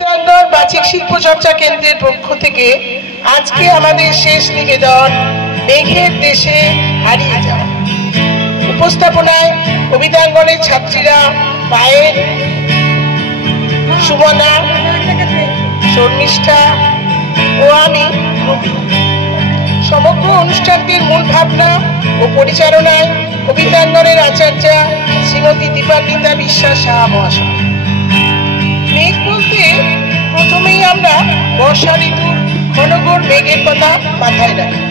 বাচিক শিল্প চর্চা কেন্দ্রের পক্ষ থেকে আজকে আমাদের শেষ নিবেদন মেঘের দেশে হারিয়ে যাওয়া। উপস্থাপনায় কবিতাঙ্গনের ছাত্রীরা পায়েল, সুমনা, শর্মিষ্ঠা ও আমি। সমগ্র অনুষ্ঠানটির মূল ভাবনা ও পরিচালনায় কবিতাঙ্গনের আচার্যা শ্রীমতী দীপান্বিতা বিশ্বাস সাহা মহাশয়। মেঘ বলতে প্রথমেই আমরা বর্ষা ঋতুর ঘনঘোর মেঘের কথা মাথায় রাখি।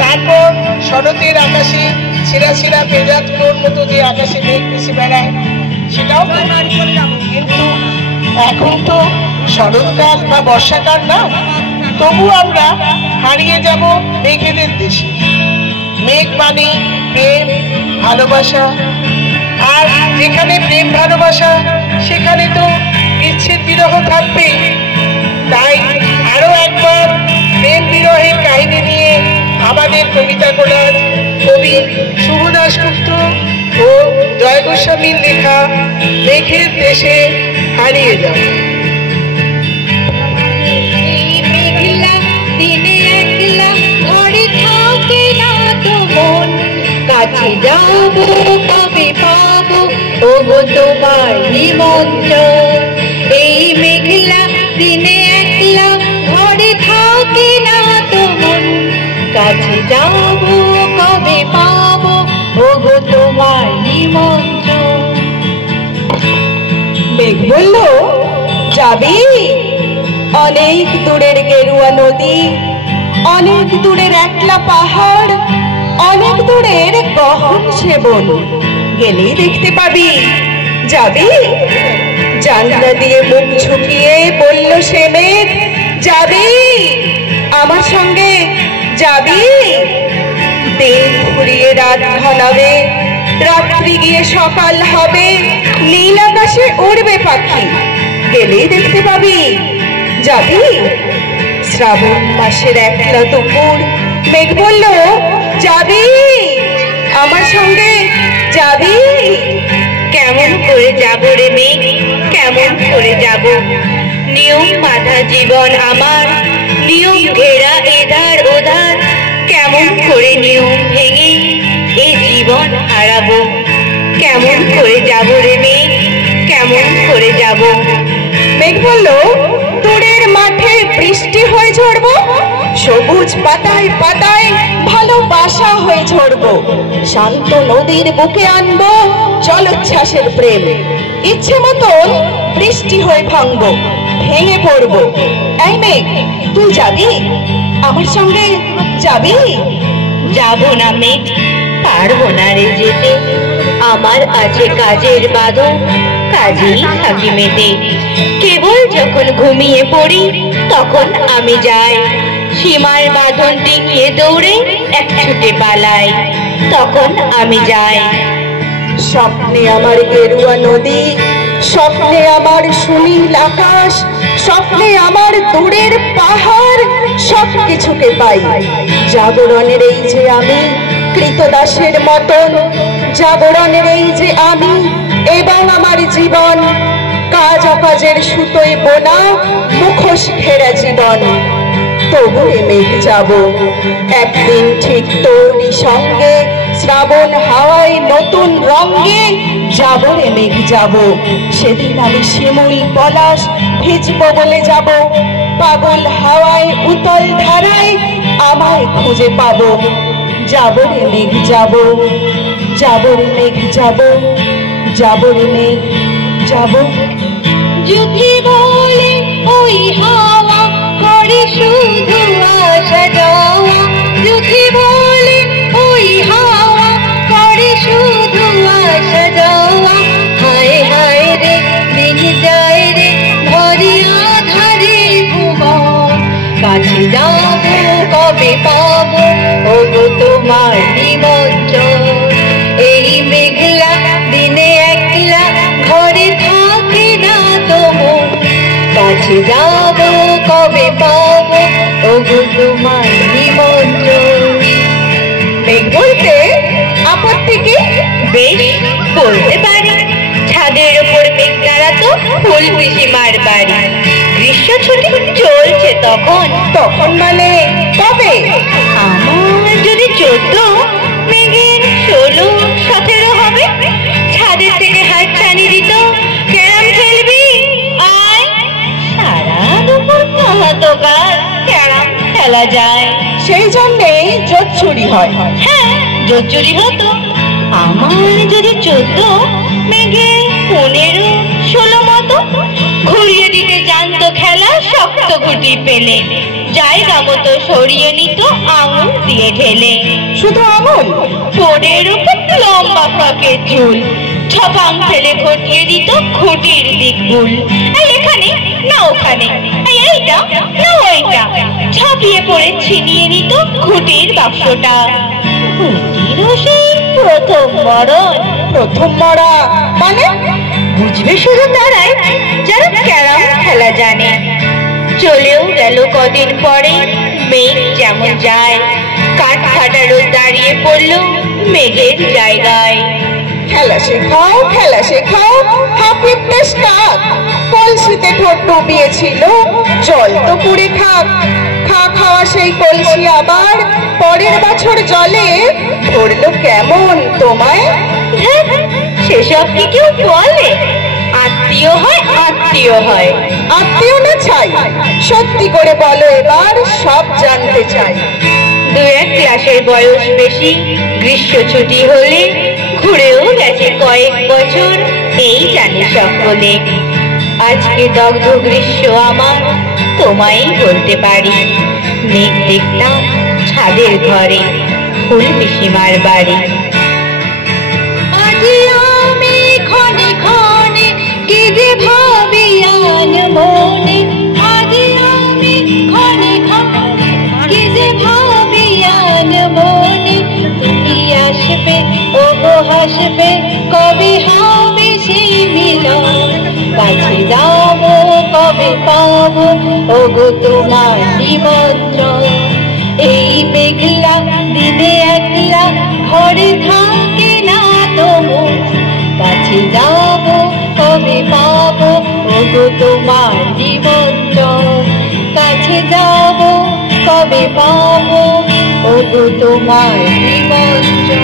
তারপর শরতের আকাশে ছেঁড়া ছেঁড়া ভেজা তুলোর মতো যে আকাশে মেঘ ভেসে বেড়ায় সেটাও, কিন্তু এখন তো শরৎকাল বা বর্ষাকাল না, তবু আমরা হারিয়ে যাব মেঘেদের দেশে। মেঘ মানে প্রেম, ভালোবাসা, আর যেখানে প্রেম ভালোবাসা সেখানে তো বিচ্ছেদ বিরহ থাকবে। তাই আরো একবার প্রেম বিরহের কাহিনী নিয়ে আমাদের কবিতা কোলাজ কবি শুভ দাশগুপ্ত ও জয় গোস্বামীর লেখা মেঘের দেশে হারিয়ে যাও। কাছে যাবো কবে পাবো ওগো তোমার নিমন্ত্রণ। এই মেঘলা দিনে একলা ঘরে থাকে না তো মন। কাছে যাবো কবে পাবো ওগো তোমার নিমন্ত্রণ। মেঘ বলল, যাবি? অনেক দূরের গেরুয়া নদী, অনেক দূরের একলা পাহাড়, অনেক দূরের গহন সেবন, গেলেই দেখতে পাবি। যাবি? জানলা দিয়ে মুখ ঝুঁকিয়ে বলল সে মেঘ, যাবি আমার সঙ্গে? যাবি? দিন ঘুরিয়ে রাত ঘনাবে, রাত্রি গিয়ে সকাল হবে, নীল আকাশে উড়বে পাখি, গেলেই দেখতে পাবি। যাবি? শ্রাবণ মাসের একলা দুপুর, মেঘ বলল, যাবি আমার সঙ্গে? যাবি? কেমন করে যাব রে মেঘ, কেমন করে যাব? নিয়ম বাঁধা জীবন আমার, নিয়ম ঘেরা এধার ওধার, কেমন করে নিয়ম ভেঙে এ জীবন হারাবো? কেমন করে যাব রে মেঘ, কেমন করে যাব? মেঘ বলল, দূরের মাঠে বৃষ্টি হয়ে ঝরবো, সবুজ পাতায় পাতায় ভালোবাসা হয়ে ঝরবো, শান্ত নদীর বুকে আনবো জলোচ্ছ্বাসের প্রেম, ইচ্ছে মতন বৃষ্টি হয়ে ভাঙবো, ভেঙে পড়বো। এই মেঘ, তুই যাবি আমার সঙ্গে? যাবি? যাবো না মেঘ, পারবো না রে যেতে, আমার আছে কাজের বাঁধন, কাজেই থাকি মেতে। কেবল যখন ঘুমিয়ে পড়ি তখন আমি যাই, সীমার বাঁধন টিকিয়ে দৌড়ে এক ছুটে পালাই, তখন আমি যাই। স্বপ্নে আমার গেরুয়া নদী, স্বপ্নে আমার সুনীল আকাশ, স্বপ্নে আমার দূরের পাহাড়, সব কিছুকে পাই। জাগরণের এই যে আমি কৃতদাসের মতন, জাগরণের এই যে আমি এবং আমার জীবন, কাজ অকাজের সুতোয় বোনা মুখোশ ঘেরা জীবন। তবু মেঘ যাব একদিন ঠিক তোরই সঙ্গে, শ্রাবণ হাওয়ায় নতুন রঙে যাব রে মেঘ যাব। সেদিন আমি শিমুল পলাশ ভিজবো বলে যাব, পাগল হাওয়ায় উতল ধারায় আমায় খুঁজে পাবো। যাব রে মেঘ যাব, যাব রে মেঘ যাব, যাব রে মেঘ যাব। যদি বলে ওই হাওয়া করে শুধু আসা যাওয়া, যদি বলে ওই হাওয়া করে শুধু আসা যাওয়া, হায় হায় রে দিন যায় রে ভরে আধারে ভুবন। কাছে যাবো কবে পাবো ওগো তোমার নিমন্ত্রণ। এই মেঘলা দিনে একলা ঘরে থাকে না তো মন। কাছে যাবো কবে পাবো ওগো তোমার নিমন্ত্রণ। মেঘ বলতে আপত্তি কি? বেশ বলতে পারি, ছাদের ওপর মেঘ তারা তো ফুল পিসিমার বাড়ি। গ্রীষ্ম ছুটি চলছে তখন। তখন মানে কবে? আমার যদি 14, মেঘের 16, 17 হবে। ছাদের থেকে হাত ছানি দিত, ক্যারাম খেলবি আয়। সারা দুপুর কাহাতোকার ক্যারাম খেলা যায়। সেই জন্যেই জোচ্চুরি হয়। হ্যাঁ, জোচ্চুরি হতো। আমার যদি 14, মেঘে 15, 16 মতো। ঘুরিয়ে দিতে জানতো খেলা শক্ত ঘুটি পেলে। জায়গা মতো সরিয়ে নিত আঙুল দিয়ে ঢেলে। শুধু আঙুল? বোর্ডের উপর লম্বা ফ্রকের ঝুল। ছপাং ফেলে ঘটিয়ে দিত খুঁটির দিক ভুল। এখানে না ওখানে, এইটা না ওইটা। ঝাঁপিয়ে পড়ে ছিনিয়ে নিত খুঁটির বাক্সটা। খুঁটিরও সেই প্রথম মরণ। প্রথম মরা মানে? বুঝবে শুধু তারাই যারা ক্যারাম খেলা জানে। চলেও গেল কদিন পরে মেঘ যেমন যায়। কাঠ ফাটা রোদ দাঁড়িয়ে পড়ল মেঘের জায়গায়। খেলা শেখাও, খেলা শেখাও, হাফিফনে স্টাক। কলসিতে ঠোঁট ডুবিয়েছিল, জল তো পুড়ে থাক। খাওয়া সেই কলসি আবার পরের বছর জলে পড়লো কেমন তোমায়? সেসব কি কেউ বলে? আত্মীয় হয়, আত্মীয় হয়। আত্মীয় না চাই, সত্যি করে বলো এবার, সব জানতে চাই। 2-1 ক্লাসের বয়স বেশি। গ্রীষ্ম ছুটি হলে ঘুরেও গেছে কয়েক বছর, এই জানি সকলে। আজকে দগ্ধ গ্রীষ্ম আমার, তোমায় বলতে পারি। মেঘ দেখতাম ছাদের ঘরে, ফুল পিসিমার বাড়ি। আজি আমি ক্ষণে ক্ষণে কি যে ভাবি আন মনে। আজি আমি ক্ষণে ক্ষণে কি যে ভাবি আন মনে। তুমি আসবে ওগো হাসবে, কবে হবে সেই মিলন। কাছে যাবো কবে পাবো ওগো তোমার নিমন্ত্রণ। এই মেঘলা দিনে একলা ঘরে থাকে না তো মন। কাছে যাবো কবে পাবো ওগো তোমার নিমন্ত্রণ। কাছে যাবো কবে পাবো ওগো তোমার নিমন্ত্রণ।